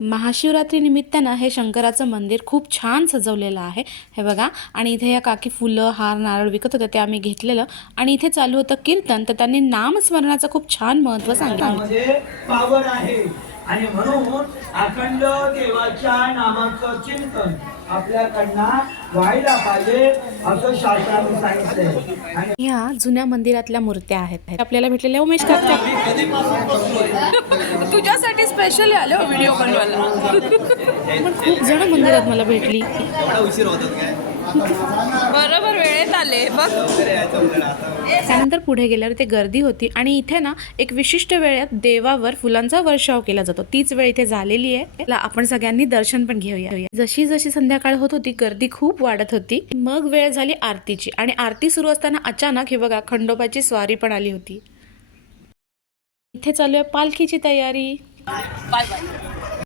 महाशिवरात्री निमित्तानं हे शंकराचं मंदिर खूप छान सजवलेलं आहे. हे बघा, आणि इथे या काकी फुलं, हार, नारळ विकत होत्या, ते आम्ही घेतलेलं. आणि इथे चालू होतं कीर्तन, तर त्यांनी नामस्मरणाचं खूप छान महत्त्व सांगितलं. पावर आहे आणि म्हणून अखंड देवाच्या नामाचं चिंतन आपल्याकडनं व्हायला पाहिजे असं शास्त्राने सांगितलंय. आणि ह्या जुन्या मंदिरातल्या मूर्त्या आहेत आपल्याला भेटलेल्या. उमेश काका तुझ्यासाठी स्पेशली आलो व्हिडिओ बनवायला. पण खूप जण मंदिरात मला भेटली. उशीर होतात काय? बरोबर वेळेत आले बघ. त्यानंतर पुढे गेल्यावर ते गर्दी होती आणि इथे ना एक विशिष्ट वेळेत देवावर फुलांचा वर्षाव केला जातो. तीच वेळ इथे झालेली आहे. आपण सगळ्यांनी दर्शन पण घेऊया. जशी जशी संध्याकाळ होत होती गर्दी खूप वाढत होती. मग वेळ झाली आरतीची आणि आरती सुरू असताना अचानक हे बघा खंडोबाची स्वारी पण आली होती. इथे चालू आहे पालखीची तयारी. Bye bye.